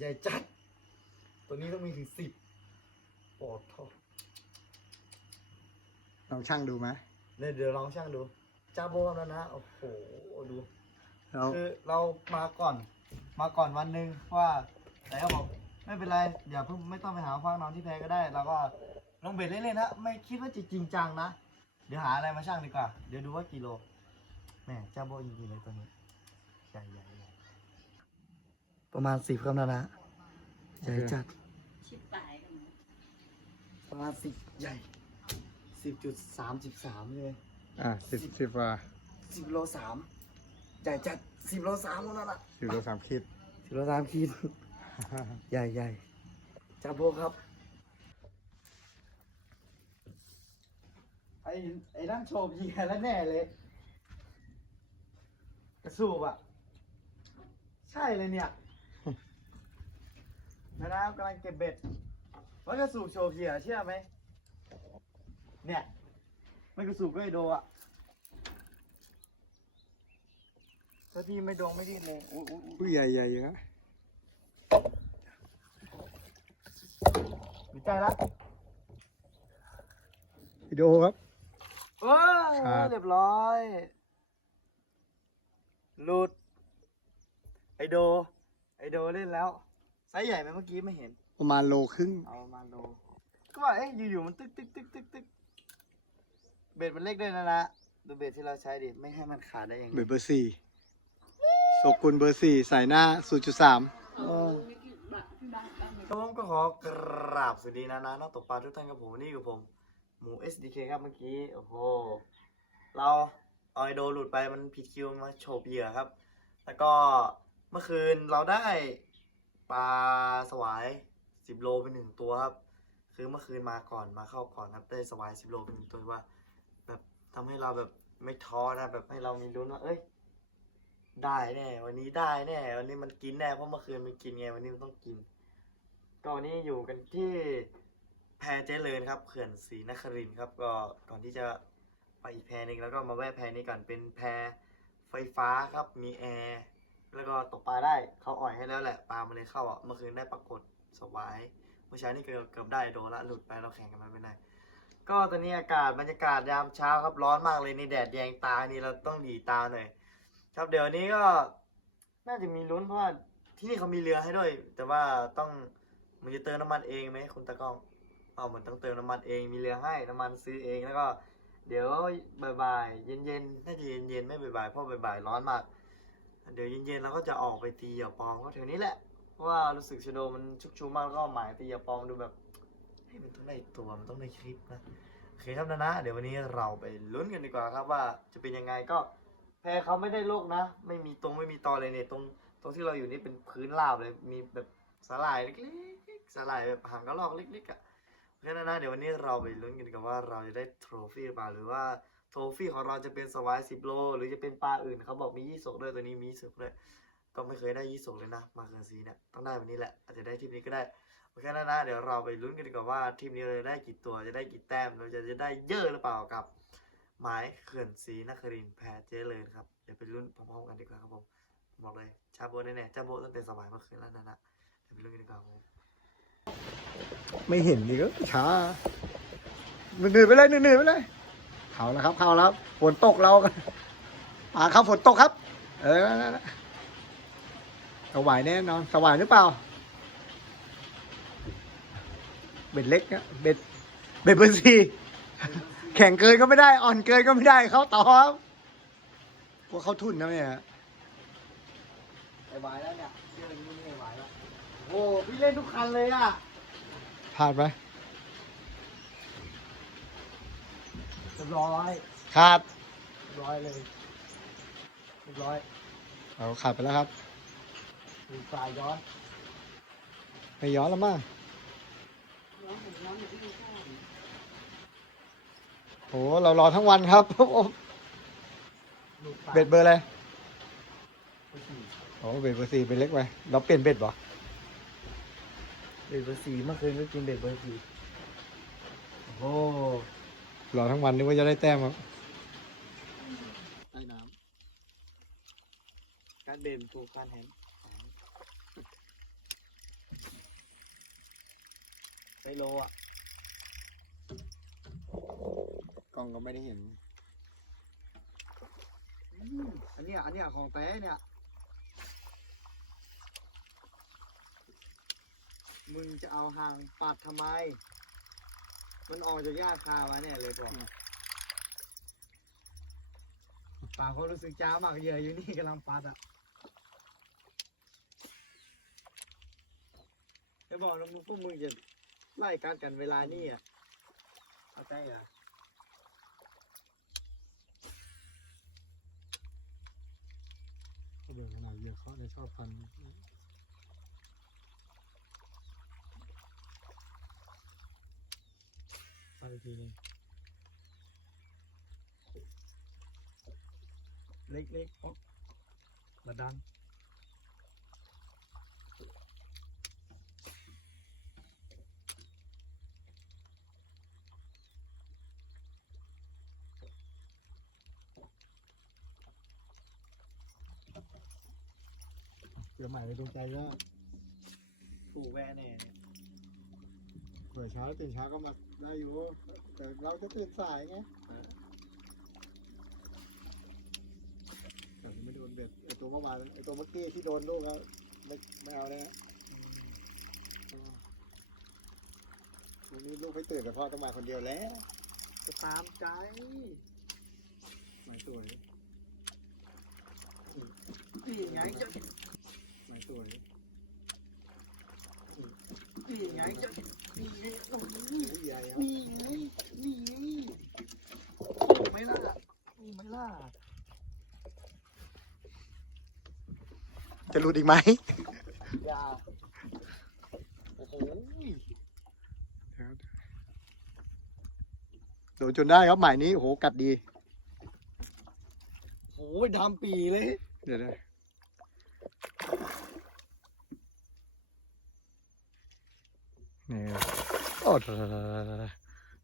สิบครับใหญ่จัด ตัวนี้ต้องมีถึงสิบโอ้โหลองช่างดูไหมเนี่ยเดี๋ยวลองช่างดูจ้าโบแล้วนะ โอ้โห ดูเราคือเรามาก่อน มาก่อนวันหนึ่งว่า แต่ก็บอกไม่เป็นไร อย่าเพิ่งไม่ต้องไปหาฟังนอนที่แพก็ได้เราก็ลงเบ็ดเล่นๆนะ ไม่คิดว่าจะจริงจังนะ เดี๋ยวหาอะไรมาช่างดีกว่า เดี๋ยวดูว่ากิโลแหม่จ้าโบจริงๆเลยตัวนี้ ใหญ่ใหญ่ใหญ่ ประมาณสิบครับนะนะใหญ่จัดชิบตายกันหมดประมาณสิบใหญ่สิบจุดสามสิบสามเลยอะสิบสิบว่าสิบโลสามใหญ่จัดสิบโลสามแล้วนะสิบโลสามขีดสิบโลสามขีดใหญ่ใหญ่จ้าโบครับ ไอ้ไอ้นั่นโชว์ยิงแล้วแน่เลย กระสูบอะ ใช่เลยเนี่ย นะนะครับกำลังเก็บเบ็ดว่ากระสูบโชว์เหยื่อเชื่อไหมเนี่ยไม่กระสูบก็ไอโดอะถ้าพี่ไม่โดงไม่ดิ้นเลยอุ๊ยอุ๊ยอุ๊ยผู้ใหญ่ใหญ่ๆนะดีใจละวิดีโอครับเอ้ยครับเรียบร้อยหลุดไอโด ไอโดเล่นแล้ว ไซส์ใหญ่ไหมเมื่อกี้ไม่เห็น ประมาณโลครึ่งเอามาโดก็ว่าเอ๊ะอยู่ๆมันตึกตึกตึกตึกตึกเบ็ดมันเล็กด้วยนะนะดูเบ็ดที่เราใช้ดิไม่ให้มันขาดได้ยังไงเบอร์เบอร์สี่โซกุลเบอร์สี่ใส่หน้าศูนย์จุดสามเออไม่กี่บาทที่บ้านบ้านครับผมก็ขอกราบสวัสดีนะนะนักตกปลาทุกท่านกับผมวันนี่กับผมหมู SDK ครับเมื่อกี้โอ้โหเราเอาไอโดหลุดไปมันผิดคิวมาโฉบเหยื่อครับ แล้วก็เมื่อคืนเราได้ ปลาสวายสิบโลไปหนึ่งตัวครับคือเมื่อคืนมาก่อนมาเข้าก่อนครับได้สวายสิบโลไปหนึ่งตัวว่า แบบทำให้เราแบบไม่ท้อนะแบบให้เรามีลุ้นว่าเอ้ย ได้แน่วันนี้ได้แน่วันนี้มันกินแน่เพราะเมื่อคืนมันกินไงวันนี้มันต้องกินก็วันนี้อยู่กันที่แพเจริญครับเขื่อนศรีนครินทร์ครับ ก็ก่อนที่จะไปอีกแพนึงแล้วก็มาแวะแพนี้ก่อนเป็นแพไฟฟ้าครับมีแอร์ แล้วก็ตกปลาได้เขาอ่อยให้แล้วแหละปลามันเลยเข้าอะเมื่อคืนได้ปรากฏสวายเมื่อเช้านี่เกือบเกือบได้โดนละหลุดไปเราแข่งกันมาไม่ได้ก็ตอนนี้อากาศบรรยากาศยามเช้าครับร้อนมากเลยนี่แดดแยงตานี่เราต้องหลีตาหน่อยครับเดี๋ยวนี้ก็น่าจะมีลุ้นเพราะว่าที่นี่เขามีเรือให้ด้วย แต่ว่าต้องมันจะเติมน้ำมันเองไหมคุณตากล้องเอามันต้องเติมน้ำมันเองมีเรือให้น้ำมันซื้อเองแล้วก็ เดี๋ยวบ่ายๆเย็นๆน่าจะเย็นๆไม่บ่ายๆเพราะบ่ายๆร้อนมาก เดี๋ยวเย็นๆเราก็จะออกไปตีเหยื่อปองก็แถวนี้แหละเพราะว่ารู้สึกชโดมันชุกชูมากแล้วก็หมายตีเหยื่อปองดูแบบเฮ้ยมันต้องได้ตัวมันต้องได้คลิปนะโอเคครับนะนะ เดี๋ยววันนี้เราไปลุ้นกันดีกว่าครับว่าจะเป็นยังไงก็แพรเขาไม่ได้โลกนะ ไม่มีตรงไม่มีตอเลยเนี่ยตรงตรงที่เราอยู่นี่เป็นพื้นราบเลยมีแบบสาหร่ายเล็กๆสาหร่ายแบบหางกระรอกเล็กๆอะเพราะฉะนั้นนะเดี๋ยววันนี้เราไปลุ้นกันดีกว่าว่าเราจะได้โทรฟี่หรือเปล่าหรือว่า โทฟี่ของเราจะเป็นสวายสิบโล หรือจะเป็นปลาอื่นเขาบอกมียี่สกด้วยตัวนี้มียี่สกด้วยก็ไม่เคยได้ยี่สกเลยนะ มาเกินซีเนี่ยต้องได้วันนี้แหละอาจจะได้ทีมนี้ก็ได้โอเคนะนะเดี๋ยวเราไปลุ้นกันดีกว่าว่าทีมนี้เราจะได้กี่ตัวจะได้กี่แต้มเราจะจะได้เยอะหรือเปล่ากับหมายเขื่อนศรีนครินแพรเจริญครับเดี๋ยวไปรุ่นพร้อมๆกันดีกว่าครับผมบอกเลยชาโบแน่ๆชาโบตั้งแต่สมัยเมื่อคืนแล้วนะนะเดี๋ยวไปรุ่นกันดีกว่าผมไม่เห็นดีก็ช้าเหนื่อยไปเลยเหนื่อยไปเลย เขาแล้วครับ เขาแล้วฝนตกเรากันอ่าครับฝนตกครับ เออนั่นๆๆสวายแน่นอนสวายหรือเปล่า เบ็ดเล็กอะเบ็ดเบ็ดเบอร์สี่แข่งเกินก็ไม่ได้ อ่อนเกินก็ไม่ได้เขาต่อครับพวกเขาทุนนะเนี่ยไอ้ไหวแล้วเนี่ยเรื่องนี้ไม่ไหวแล้วโอ้พี่เล่นทุกคันเลยอะพลาดไหม เรียบร้อยขาดเรียบร้อยเลยเรียบร้อยเอาขาดไปแล้วครับดูสายย้อนไม่ย้อนแล้วมั้งร้องผมร้องอยู่ที่ข้าวโหเรารอทั้งวันครับดูสายเบ็ดเบอร์อะไรเบอร์สี่โอ้เบ็ดเบอร์สี่เป็นเล็กไปเราเปลี่ยนเบ็ดบ่เบ็ดเบอร์สี่เมื่อคืนก็กินเบ็ดเบอร์สี่โอ้โห รอทั้งวันนึกว่าจะได้แต้มครับใต้น้ำการเด่นถูกการเห็นไซโลอะ กล้องก็ไม่ได้เห็นอืมอันเนี้ยอันเนี้ยของแท้เนี่ย มึงจะเอาหางปัดทำไม มันออกจากหญ้าคามาเนี่ยเลยบอกปากเขารู้สึกจ้ามากเหยื่ออยู่นี่กำลังปัดอะจะบอกนะมึงพวกมึงจะไล่การกันเวลานี่อะเข้าใจอะเดี๋ยวขนาดเยอะเขาได้ชอบพันไป อีกทีนึงเล็กๆอ๊อกมาดันเดี๋ยวใหม่ในดวงใจก็ถูกแว่แน่เผื่อเช้าตื่นเช้าก็มาได้อยู่แต่เราจะตื่นสายไงแต่ไม่โดนเบ็ดไอตัวเมื่อวานไอตัวเมื่อกี้ที่โดนลูกแล้วไม่ไม่เอาเลยนะวันนี้ลูกไม่ตื่นแต่พ่อต้องมาคนเดียวแล้วจะตามใจไม่สวยนี่ไงจะไม่สวยนี่ไงจะนี่ไงโอ้ย ผู้ใหญ่ครับ นี่ไงนี่ไงถูกไหมล่ะถูกไหมล่ะ จะหลุดอีกไหมอย่าโอ้โหโดนจนได้ครับหมายนี้โอ้โหกัดดีโอ้ยดำปีเลย เดี๋ยวนะนี่โอ้โห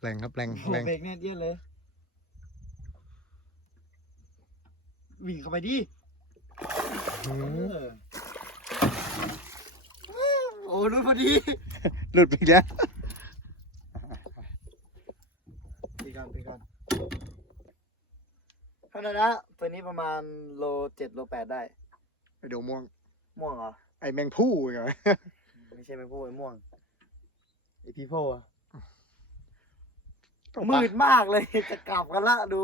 แรงครับแรงโอ้แรง เบรกแน่เยี่ยนเลย วิ่งเข้าไปดิอืมโอ้รู้พอดีหลุดไปอีกแล้วตีกันตีกันเท่านั้นนะตัวนี้ประมาณโลเจ็ดโลแปดได้ ไปดูม่วง ม่วงเหรอ ไอแมงผู้เหรอไม่ใช่ไม่พูดไอ้ม่วงไอพีโพอะต้องมืปลาดมากเลย จะกลับกันละดู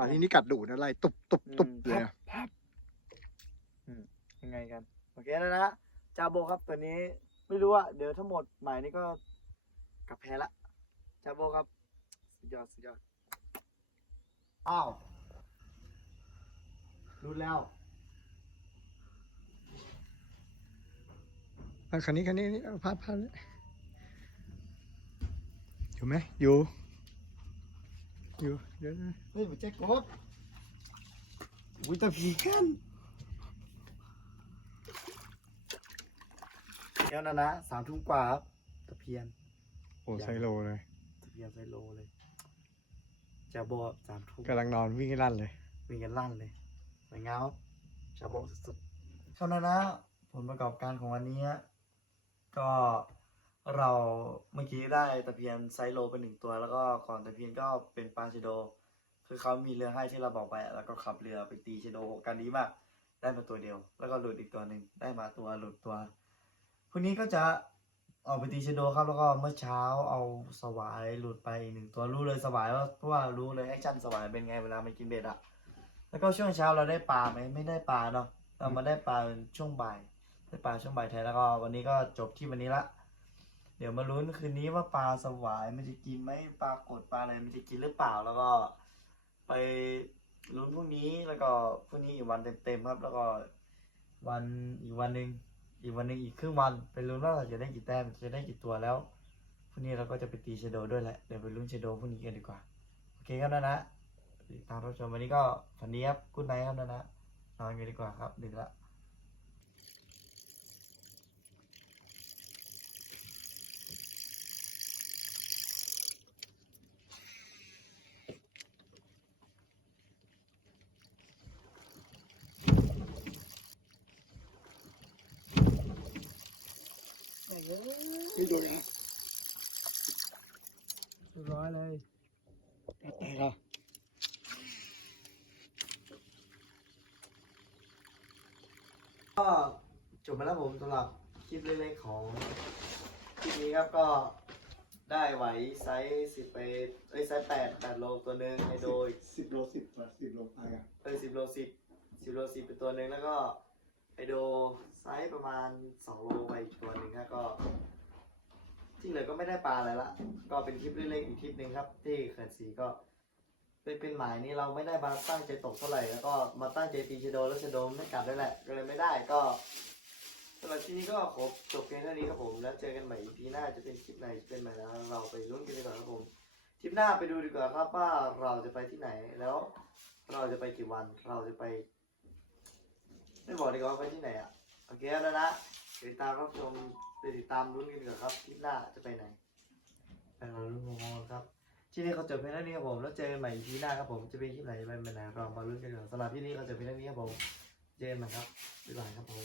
ปลาที่นี่กัดดุนะไล่ตุบตุบตุบเลยอะพับอืมยังไงกัน โอเคแล้วนะจาโบครับตัวนี้ไม่รู้อะเดี๋ยวทั้งหมดใหม่นี้ก็กลับแพ้ละจาโบครับสุดยอดสุดยอดอ้าวรู้แล้วอะคันนี้คันนี้นี่เอาพาดพาดเลยอยู่ไหมอยู่ อยู่เดี๋ยวนะเฮ้ยมันเจ๊กบอุ้ยตะพีกันเดี๋ยวนะนะสามทุ่มกว่าครับตะเพียน โอ้ไซโลเลยตะเพียนไซโลเลยจาโบสามทุ่มกำลังนอนวิ่งให้ลั่นเลยวิ่งกันลั่นเลยสวยงามครับชาโบสุดๆเท่านั้นนะผลประกอบการของวันนี้ก็ เราเมื่อกี้ได้ตะเพียนไซโลไปหนึ่งตัว แล้วก็ก่อนตะเพียนก็เป็นปลาชโด คือเขามีเรือให้ที่เราบอกไป แล้วก็ขับเรือไปตีชโดกันดีมาก ได้มาตัวเดียว แล้วก็หลุดอีกตัวหนึ่งได้มาตัวหลุดตัวพรุ่งนี้ก็จะออกไปตีชโดครับ แล้วก็เมื่อเช้าเอาสวายหลุดไปหนึ่งตัวรู้เลยสวายว่าเพราะว่ารู้เลยแอคชั่นสวายเป็นไงเวลามันกินเบ็ดอะแล้วก็ช่วงเช้าเราได้ปลาไหมไม่ได้ปลาเนาะเรามาได้ปลาช่วงบ่ายได้ปลาช่วงบ่ายแทนแล้วก็วันนี้ก็จบที่วันนี้ละ เดี๋ยวมาลุ้นคืนนี้ว่าปลาสวายมันจะกินไหมปลากดปลาอะไรมันจะกินหรือเปล่าแล้วก็ ไปลุ้นพรุ่งนี้แล้วก็พรุ่งนี้อีกวันเต็มๆครับ แล้วก็วันอีกวันหนึ่งอีกวันหนึ่งอีกครึ่งวันไปลุ้นว่าเราจะได้กี่แต้มจะได้กี่ตัวแล้วพรุ่งนี้เราก็จะไปตีเชโดด้วยแหละเดี๋ยวไปลุ้นเชโดพรุ่งนี้กันดีกว่าโอเคครับนะนะติดตามรับชมวันนี้ก็ฝันดีครับกุ๊ดไนท์ครับนะนะนอนกันดีกว่าครับดึกละ นี่ดูนะเรียบร้อยเลยแตกเหรอก็จบมาแล้วผมสำหรับคลิปเล็กๆของคลิปนี้ครับก็ได้ไหวไซส์สิบไปเอ้ยไซส์แปดแปดโลตัวหนึ่งไฮโดยสิบโลสิบสิบโลไปอะเอ้ยสิบโลสิบสิบโลสิบเป็นตัวหนึ่งแล้วก็ไฮ โดไซส์ประมาณสองโลไปอีกตัวหนึ่งครับก็ที่เหลือก็ไม่ได้ปลาอะไรละ ก็เป็นคลิปเล็กๆอีกคลิปหนึ่งครับ ที่เขื่อนสีก็ เป็นเป็นหมายนี้เราไม่ได้มาตั้งใจตกเท่าไหร่แล้วก็มาตั้งใจตีชะโดแล้วชะโดไม่กัดด้วยแหละก็เลยไม่ได้ก็สำหรับที่นี้ก็ขอจบเพียงเท่านี้ครับผมแล้วเจอกันใหม่ EP หน้าจะเป็นคลิปไหนจะเป็นไหนแล้วเราไปลุ้นกันดีกว่าครับผมคลิปหน้าไปดูดีกว่าครับว่าเราจะไปที่ไหนแล้ว เราจะไปกี่วันเราจะไป ไม่บอกดีกว่าไปที่ไหนอะโอเคแล้วนะติดตามรับชมไปติดตามรุ่นกันดีกว่าครับคลิปหน้าจะไปไหนไปรอรุ่นงงๆครับที่นี่เขาจบเพียงเท่านี้ครับผมแล้วเจอกันใหม่ทีหน้าครับผมจะเป็นคลิปไหนจะเป็นไหนเรามาลุ้นกันก่อนสำหรับที่นี่เขาจบเพียงเท่านี้ครับผมเจอกันใหม่ครับบ๊ายบายครับผม